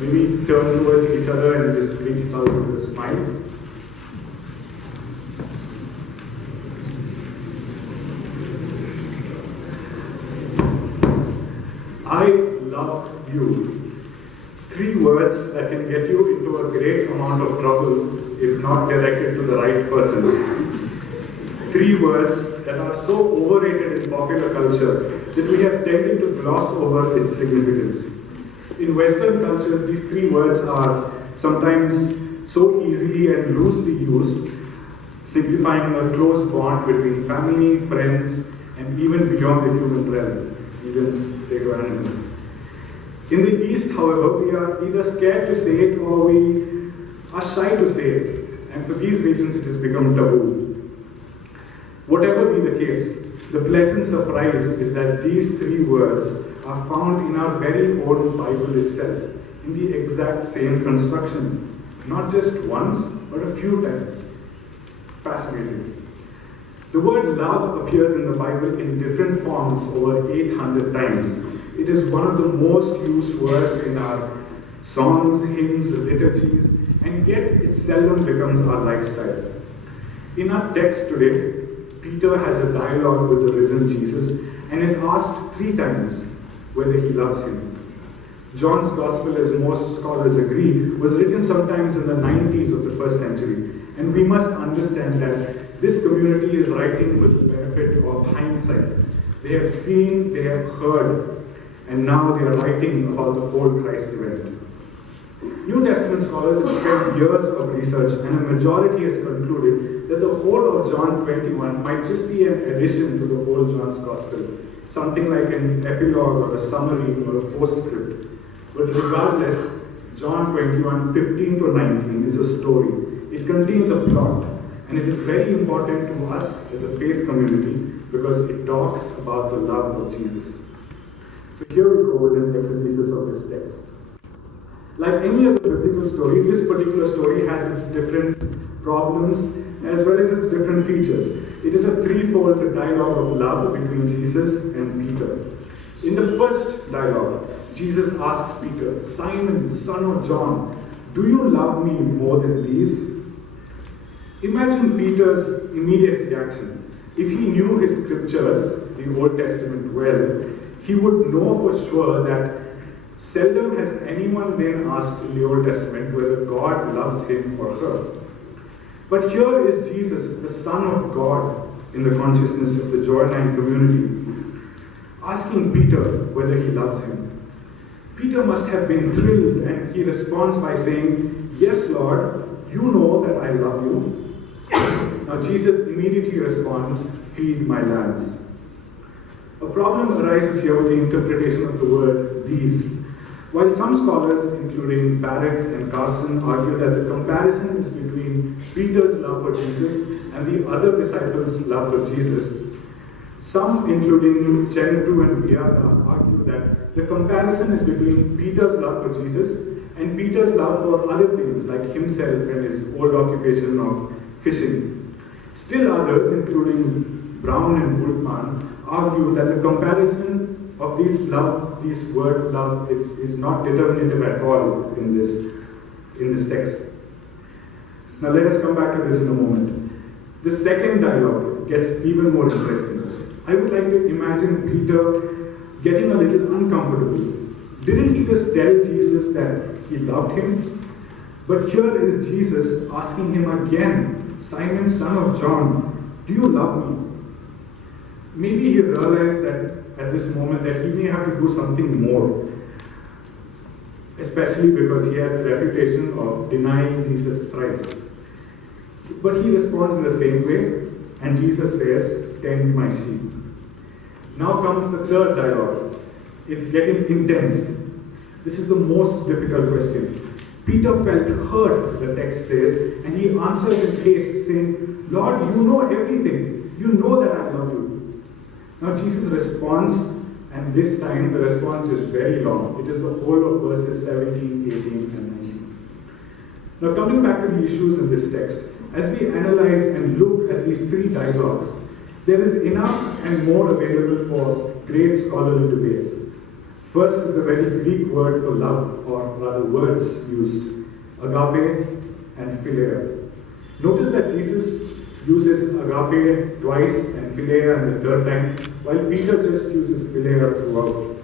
Maybe turn towards each other and just greet each other with a smile. I love you. 3 words that can get you into a great amount of trouble if not directed to the right person. 3 words that are so overrated in popular culture that we have tended to gloss over its significance. In Western cultures, these 3 words are sometimes so easily and loosely used, signifying a close bond between family, friends, and even beyond the human realm, even pseudo-animals. In the East, however, we are either scared to say it or we are shy to say it, and for these reasons it has become taboo. Whatever be the case, the pleasant surprise is that these 3 words are found in our very own Bible itself, in the exact same construction, not just once, but a few times. Fascinating. The word love appears in the Bible in different forms over 800 times. It is one of the most used words in our songs, hymns, liturgies, and yet it seldom becomes our lifestyle. In our text today, Peter has a dialogue with the risen Jesus and is asked 3 times whether he loves him. John's Gospel, as most scholars agree, was written sometimes in the 90s of the 1st century, and we must understand that this community is writing with the benefit of hindsight. They have seen, they have heard, and now they are writing about the whole Christ event. New Testament scholars have spent years of research, and a majority has concluded that the whole of John 21 might just be an addition to the whole John's Gospel, something like an epilogue or a summary or a postscript. But regardless, John 21, 15 to 19 is a story. It contains a plot, and it is very important to us as a faith community because it talks about the love of Jesus. So here we go with an exegesis of this text. Like any other biblical story, this particular story has its different problems as well as its different features. It is a threefold dialogue of love between Jesus and Peter. In the first dialogue, Jesus asks Peter, "Simon, son of John, do you love me more than these?" Imagine Peter's immediate reaction. If he knew his scriptures, the Old Testament, well, he would know for sure that seldom has anyone been asked in the Old Testament whether God loves him or her. But here is Jesus, the Son of God, in the consciousness of the Johannine community, asking Peter whether he loves him. Peter must have been thrilled, and he responds by saying, "Yes, Lord, you know that I love you." Now Jesus immediately responds, "Feed my lambs." A problem arises here with the interpretation of the word "these." While some scholars, including Barrett and Carson, argue that the comparison is between Peter's love for Jesus and the other disciples' love for Jesus, some, including Chentu and Biada, argue that the comparison is between Peter's love for Jesus and Peter's love for other things like himself and his old occupation of fishing. Still others, including Brown and Bultmann, argue that the comparison of this word love is not determinative at all in this text. Now let us come back to this in a moment. The second dialogue gets even more interesting. I would like to imagine Peter getting a little uncomfortable. Didn't he just tell Jesus that he loved him? But here is Jesus asking him again, "Simon, son of John, do you love me?" Maybe he realized that at this moment that he may have to do something more, especially because he has the reputation of denying Jesus thrice. But he responds in the same way, and Jesus says, "Tend my sheep." Now comes the third dialogue. It's getting intense. This is the most difficult question. Peter felt hurt, the text says, and he answers in haste, saying, "Lord, you know everything. You know that I love you." Now Jesus responds, and this time the response is very long. It is the whole of verses 17, 18, and 19. Now coming back to the issues in this text, as we analyze and look at these 3 dialogues, there is enough and more available for great scholarly debates. First is the very Greek word for love, or rather words used, agape and philia. Notice that Jesus uses agape twice and philia and the third time, while Peter just uses philia throughout.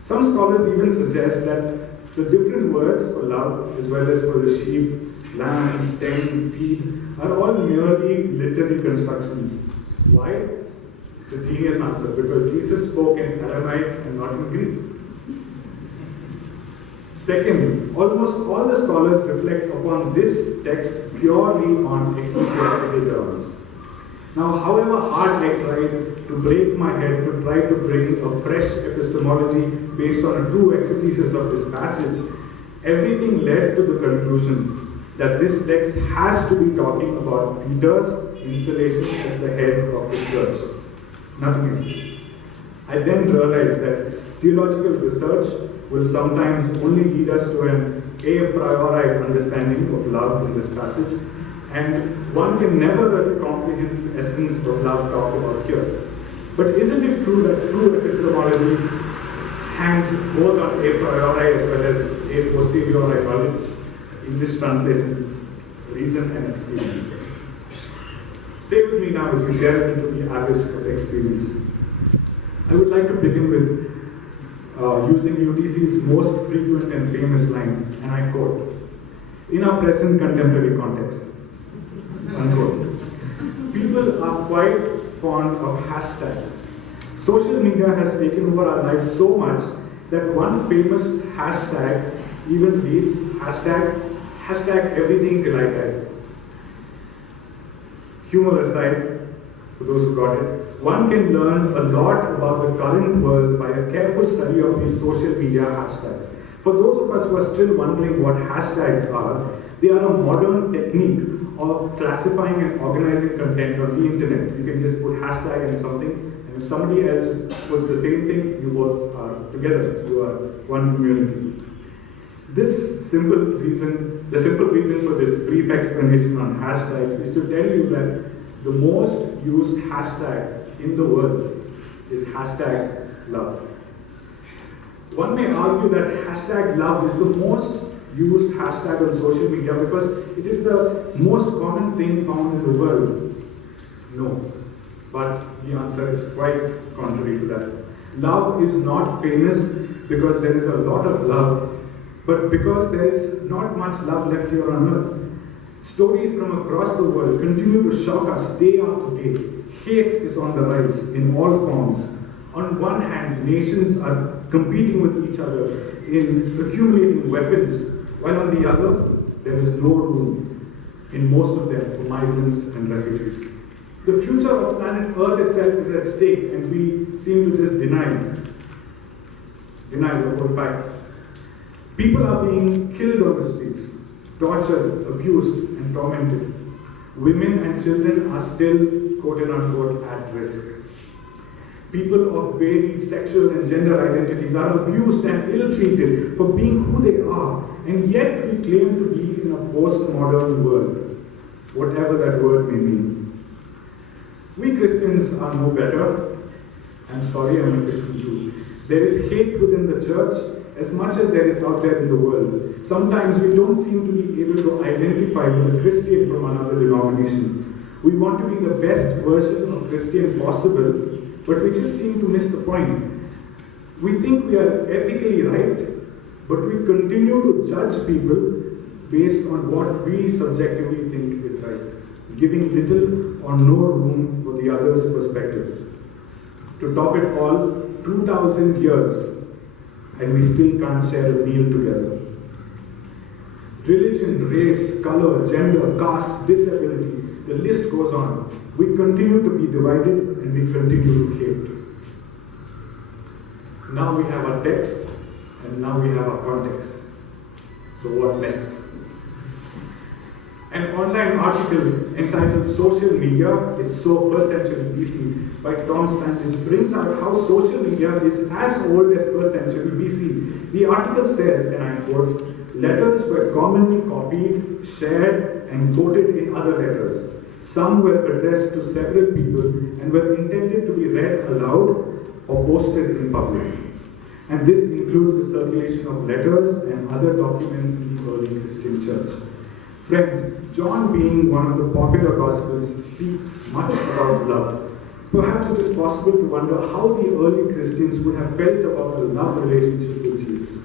Some scholars even suggest that the different words for love, as well as for the sheep, lambs, tent, feed, are all merely literary constructions. Why? It's a genius answer, because Jesus spoke in Aramaic and not in Greek. Second, almost all the scholars reflect upon this text purely on ecclesiastical grounds. Now, however hard I tried to break my head to try to bring a fresh epistemology based on a true exegesis of this passage, everything led to the conclusion that this text has to be talking about Peter's installation as the head of the church. Nothing else. I then realized that theological research will sometimes only lead us to an a priori understanding of love in this passage, and one can never really comprehend the essence of love talked about here. But isn't it true that true epistemology hangs both on a priori as well as a posteriori knowledge? English translation, reason and experience. Stay with me now as we delve into the abyss of experience. I would like to begin with using UTC's most frequent and famous line, and I quote, "In our present contemporary context," unquote. People are quite fond of hashtags. Social media has taken over our lives so much that one famous hashtag even reads hashtag everything till I die. Humor aside, for those who got it, one can learn a lot about the current world by a careful study of these social media hashtags. For those of us who are still wondering what hashtags are, they are a modern technique of classifying and organizing content on the internet. You can just put hashtag and something, and if somebody else puts the same thing, you both are together. You are one community. The simple reason for this brief explanation on hashtags is to tell you that the most used hashtag in the world is hashtag love. One may argue that hashtag love is the most used hashtag on social media because it is the most common thing found in the world. No, but the answer is quite contrary to that. Love is not famous because there is a lot of love, but because there is not much love left here on earth. Stories from across the world continue to shock us day after day. Hate is on the rise in all forms. On one hand, nations are competing with each other in accumulating weapons, while on the other, there is no room in most of them for migrants and refugees. The future of planet Earth itself is at stake, and we seem to just deny the whole fact. People are being killed on the streets, tortured, abused, and tormented. Women and children are still, quote unquote, at risk. People of varied sexual and gender identities are abused and ill-treated for being who they are, and yet we claim to be in a postmodern world, whatever that word may mean. We Christians are no better. I'm sorry, I'm a Christian too. There is hate within the church as much as there is out there in the world. Sometimes we don't seem to be able to identify with a Christian from another denomination. We want to be the best version of Christian possible, but we just seem to miss the point. We think we are ethically right, but we continue to judge people based on what we subjectively think is right, giving little or no room for the other's perspectives. To top it all, 2,000 years, and we still can't share a meal together. Religion, race, color, gender, caste, disability, the list goes on. We continue to be divided and we continue to hate. Now we have our text and now we have our context. So what next? An online article entitled Social Media, It's So First Century BC by Tom Standage brings out how social media is as old as first century BC. The article says, and I quote, "Letters were commonly copied, shared, and quoted in other letters. Some were addressed to several people and were intended to be read aloud or posted in public. And this includes the circulation of letters and other documents in the early Christian church. Friends, John, being one of the popular Gospels, speaks much about love. Perhaps it is possible to wonder how the early Christians would have felt about a love relationship with Jesus.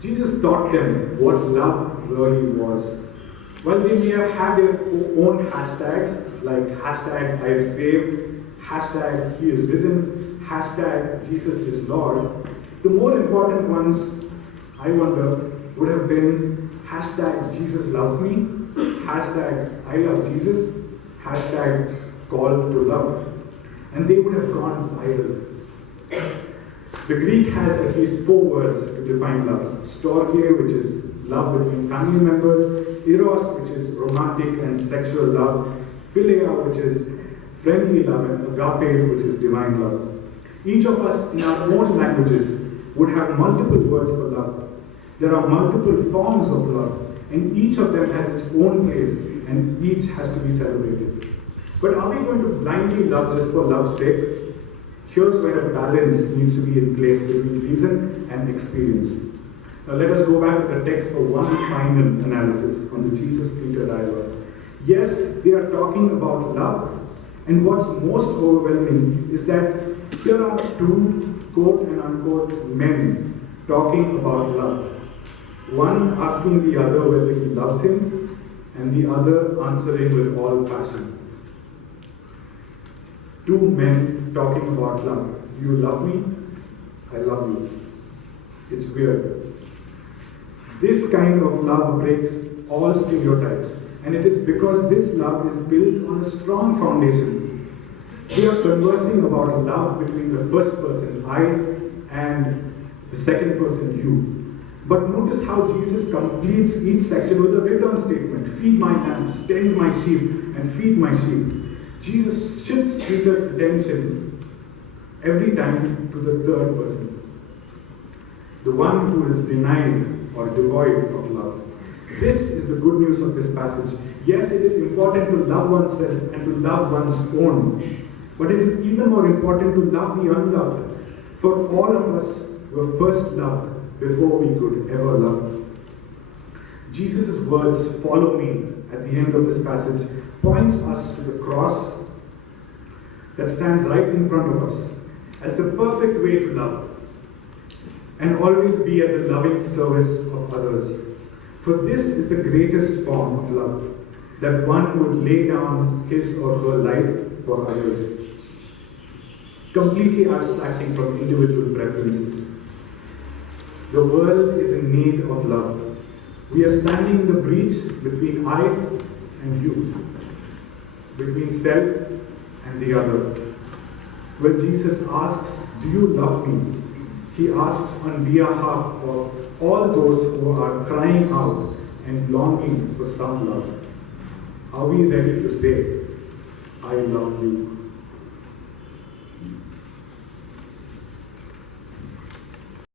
Jesus taught them what love really was. While they may have had their own hashtags, like hashtag I am saved, hashtag he is risen, hashtag Jesus is Lord, the more important ones, I wonder, would have been hashtag Jesus loves me, hashtag I love Jesus, hashtag call to love. And they would have gone viral. The Greek has at least 4 words to define love. Storge, which is love between family members, eros, which is romantic and sexual love, philia, which is friendly love, and agape, which is divine love. Each of us in our own languages would have multiple words for love. There are multiple forms of love, and each of them has its own place, and each has to be celebrated. But are we going to blindly love just for love's sake? Here's where a balance needs to be in place between reason and experience. Now let us go back to the text for one final analysis on the Jesus-Peter dialogue. Yes, they are talking about love, and what's most overwhelming is that here are 2 quote and unquote men talking about love. One asking the other whether he loves him, and the other answering with all passion. 2 men talking about love. You love me, I love you. It's weird. This kind of love breaks all stereotypes, and it is because this love is built on a strong foundation. We are conversing about love between the first person, I, and the second person, you. But notice how Jesus completes each section with a return statement. Feed my lambs, tend my sheep, and feed my sheep. Jesus shifts Peter's attention every time to the third person, the one who is denied or devoid of love. This is the good news of this passage. Yes, it is important to love oneself and to love one's own, but it is even more important to love the unloved. For all of us were first loved before we could ever love. Jesus' words, "Follow me," at the end of this passage, points us to the cross that stands right in front of us as the perfect way to love and always be at the loving service of others. For this is the greatest form of love, that one would lay down his or her life for others, completely abstracting from individual preferences. The world is in need of love. We are standing in the breach between I and you, between self and the other. When Jesus asks, "Do you love me?" he asks on behalf of all those who are crying out and longing for some love. Are we ready to say, "I love you"?